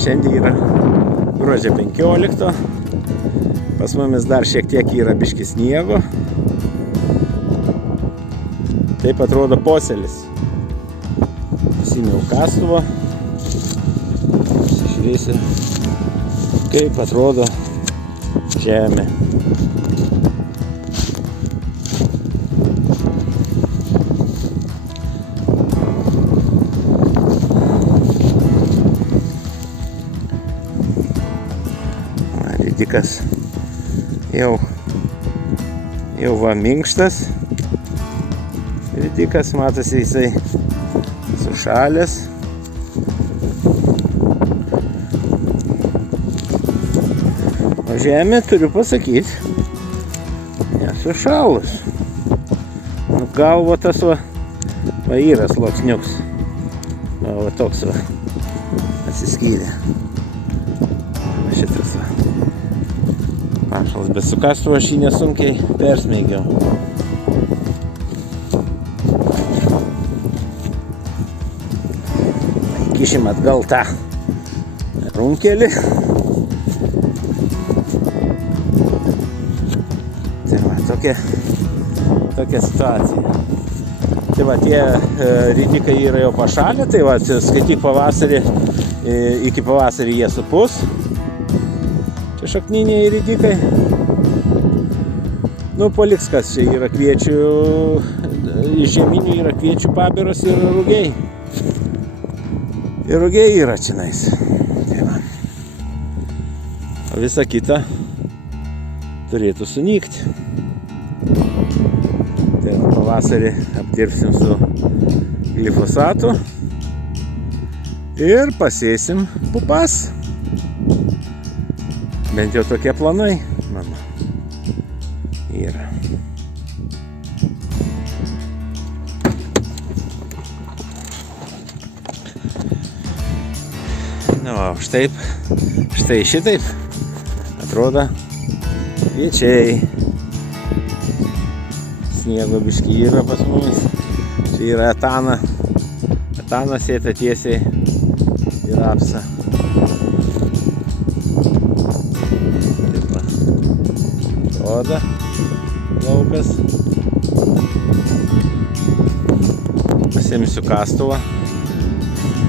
šiandien yra gruodžio 15. Pas mumis dar šiek tiek yra biški sniego. Taip atrodo posėlis. Įsimiau kastuvą. Pasižiūrėsiu, kaip atrodo žemė. Ridikas jau va minkštas. Ridikas, matosi, jisai sušalęs. O žemė, turiu pasakyti, nesušalus. Nu, galvo tas va yra sluoksniuks. Va toks va atsiskyrė. Šitas va pašalas, bet su kastuvu aš jį nesunkiai persmeigiau. Kišim atgal tą runkelį. Tai va, tokia situacija. Tai va, tie ridikai yra jau pašalę, tai va, skaityk pavasarį, iki pavasarį jie supus. Čia šakniniai ridikai. Nu, paliks kas čia yra kviečių, iš žeminių yra kviečių pabiros ir rugiai. Ir rugiai yra čionais. Tai va. O visa kita turėtų sunykti. Tai va, pavasarį apdirbsim su glifosatu ir pasėsim pupas. Bent jau tokie planai mano yra. Nu, štai šitaip atrodo kviečiai. Sniego biški yra pas mumis. Čia yra etana. Etana sėta tiesiai į rapsą. Oda, laukas. Pasiimsiu kastuvą.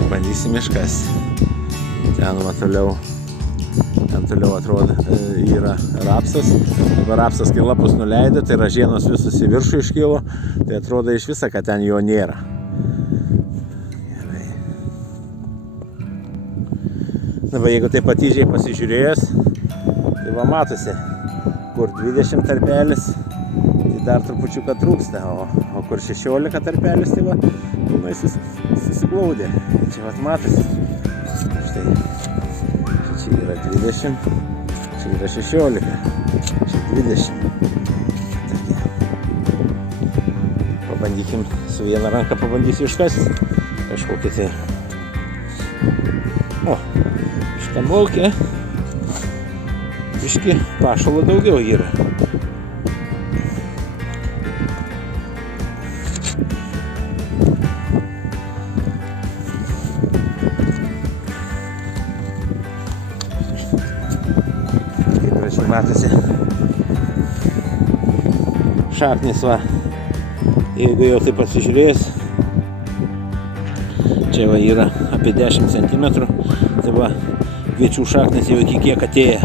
Bandysim iškasti. Ten va toliau atrodo yra rapsas. Dabar rapsas, kai lapus nuleido, tai ražienos visus į viršų iškilo. Tai atrodo iš viso, kad ten jo nėra. Gerai. Dabar jeigu taip atidžiai pasižiūrėjęs, tai va matosi, kur 20 tarpelis, tai dar trupučiuką trūksta, o kur 16 tarpelis, tai va, pilnai susiglaudė. Čia vat matosi. Štai, čia yra 20, čia yra 16, čia 20. Pabandykim, su viena ranka pabandysiu iškasti kažkokį tai. O, šitą molkę. Biški pašalo daugiau yra. Kaip gražiai matosi. Šaknis va. Jeigu jau taip pasižiūrėjus, čia va yra apie 10 cm. Tai va, kviečių šaknis jau iki kiek atėję.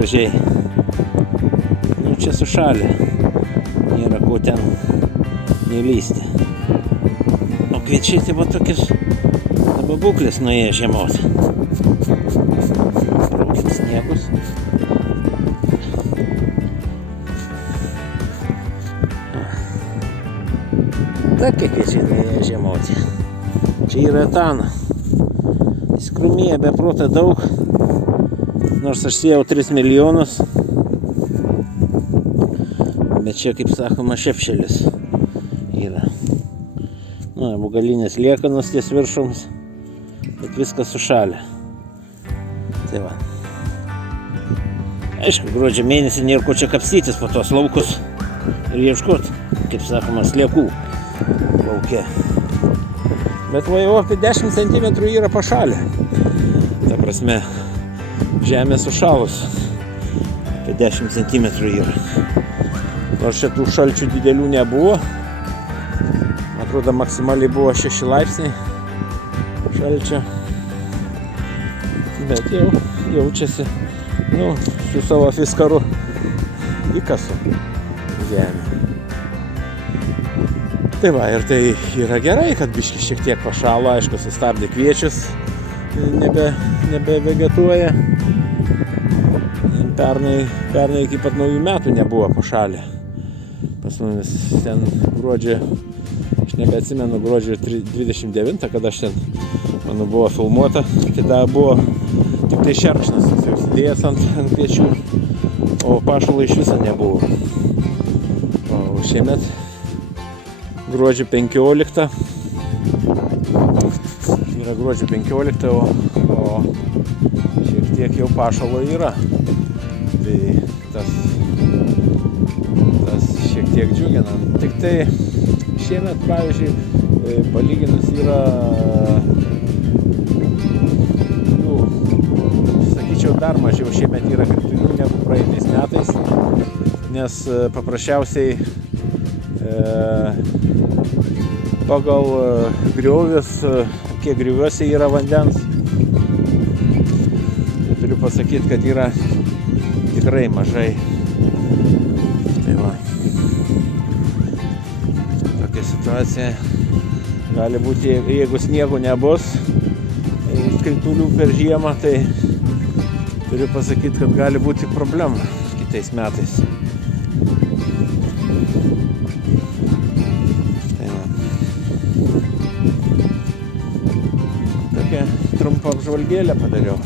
Gražiai. Nu, čia sušalė. Nėra ko ten nelysti. O kviečiai tai va tokias dabar būklės nuėję žiemoti. Braukit sniegus. Tokie kviečiai nuėję žiemoti. Čia yra etana. Skrumėja be proto daug. Nors aš sėjau 3 milijonus, bet čia, kaip sakoma, šepšelis yra. Nu, augalinės liekanos ties viršums, bet viskas sušalė. Tai va. Aišku, gruodžio mėnesį nėra ko čia kapstytis po tos laukus ir ieškoti, kaip sakoma, sliekų lauke. Bet va jau apie 10 cm yra pašalę. Ta prasme, žemė sušalus. Apie 10 cm yra. Nors šitų šalčių didelių nebuvo. Atrodo, maksimaliai buvo 6 laipsniai šalčio. Bet jau jaučiasi, su savo fiskaru įkasu žemę. Tai va, ir tai yra gerai, kad biški šiek tiek pašalo, aišku, sustabdė kviečius, nebevegetuoja. Pernai iki pat naujų metų nebuvo pašalę. Pas mumis ten gruodžio, aš nebeatsimenu, gruodžio 29, kada aš ten, mano buvo filmuota, tada buvo tik tai šerkšnas užsidėjęs ant kviečių, o pašalo iš viso nebuvo. O šiemet gruodžio 15, yra gruodžio 15, o šiek tiek jau pašalo yra. Tai tas šiek tiek džiugina. Tik tai šiemet, pavyzdžiui, palyginus yra, sakyčiau, dar mažiau šiemet yra kritulių negu praeitais metais, nes paprasčiausiai pagal griovius, kiek grioviuose yra vandens, turiu pasakyti, kad yra tikrai mažai. Tai va. Tokia situacija gali būti, jeigu sniego nebus, kritulių per žiemą, tai turiu pasakyti, kad gali būti problema kitais metais. Tai va. Tokia trumpa apžvalgėlę padariau.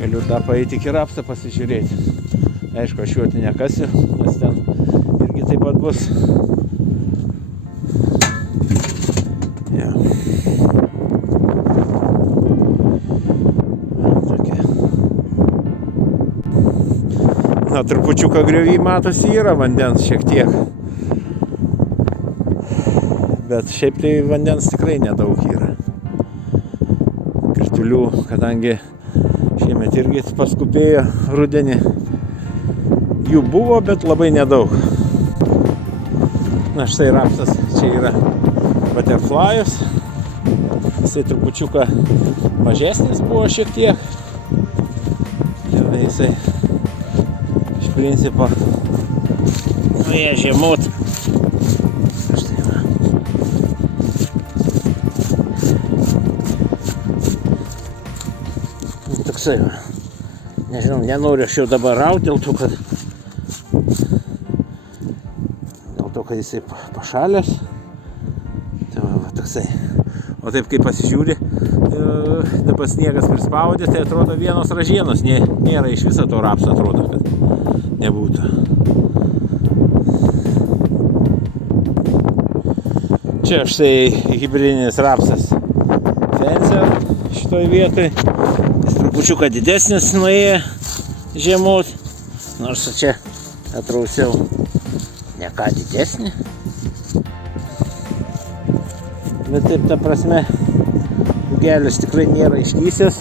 Galiu dar paeiti iki rapsą pasižiūrėti. Aišku, aš juo nekasiu, nes ten irgi taip pat bus. Ja. Tokia. Na, trupučiuką griovy matosi yra vandens šiek tiek. Bet šiaip tai vandens tikrai nedaug yra. Kritulių, kadangi šiemet irgi paskupėjo rudenį. Jų buvo, bet labai nedaug. Na štai rapsas čia yra butterfly'us. Jisai trupučiuką mažesnis buvo šiek tiek. Ir jisai iš principo nuėjo žiemot. Štai va. Toksai va. Nežinau, nenoriu aš jau dabar rauti dėl to, kad jisai pašalęs. Tai va, toksai. O taip kaip pasižiūri, dabar sniegas prispaudė, tai atrodo vienos ražienos, nėra iš viso to rapso, atrodo, kad nebūtų. Čia štai hibridinis rapsas Fencer šitoj vietoj. Jis trupučiuką didesnis nuėjo žiemot, nors čia atrausiau ne ką didesnį. Bet taip, ta prasme, kūgelis tikrai nėra ištysęs.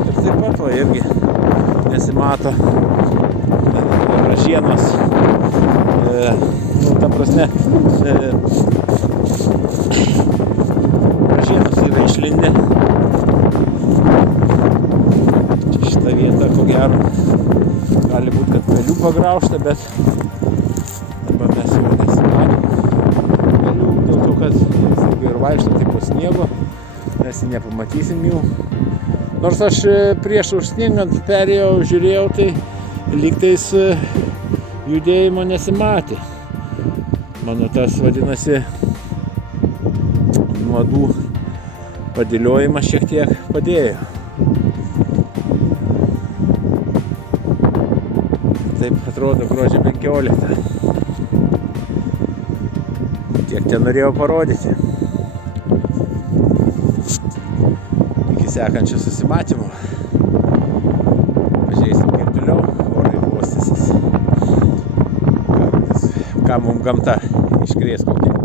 Ir taip pat va irgi nesimato ražienos. Ta prasme, ražienos yra išlindę. Čia šitą vietą, ko gero, gali būti, kad pelių pagraužta, bet dabar mes jau nesimatom pelių, dėl to, kad jis ir vaikšto taip po sniego, mes nepamatysim jų. Nors aš prieš užsningant perėjau, žiūrėjau, tai lygtais judėjimo nesimatė. Mano tas vadinasi nuodų padėliojimas šiek tiek padėjo. Taip atrodo gruodžio 15. Tiek ten norėjau parodyti. Iki sekančio susimatymo. Pažiūrėsim kaip toliau orai klostysis. Ką mums gamta iškrės kokį.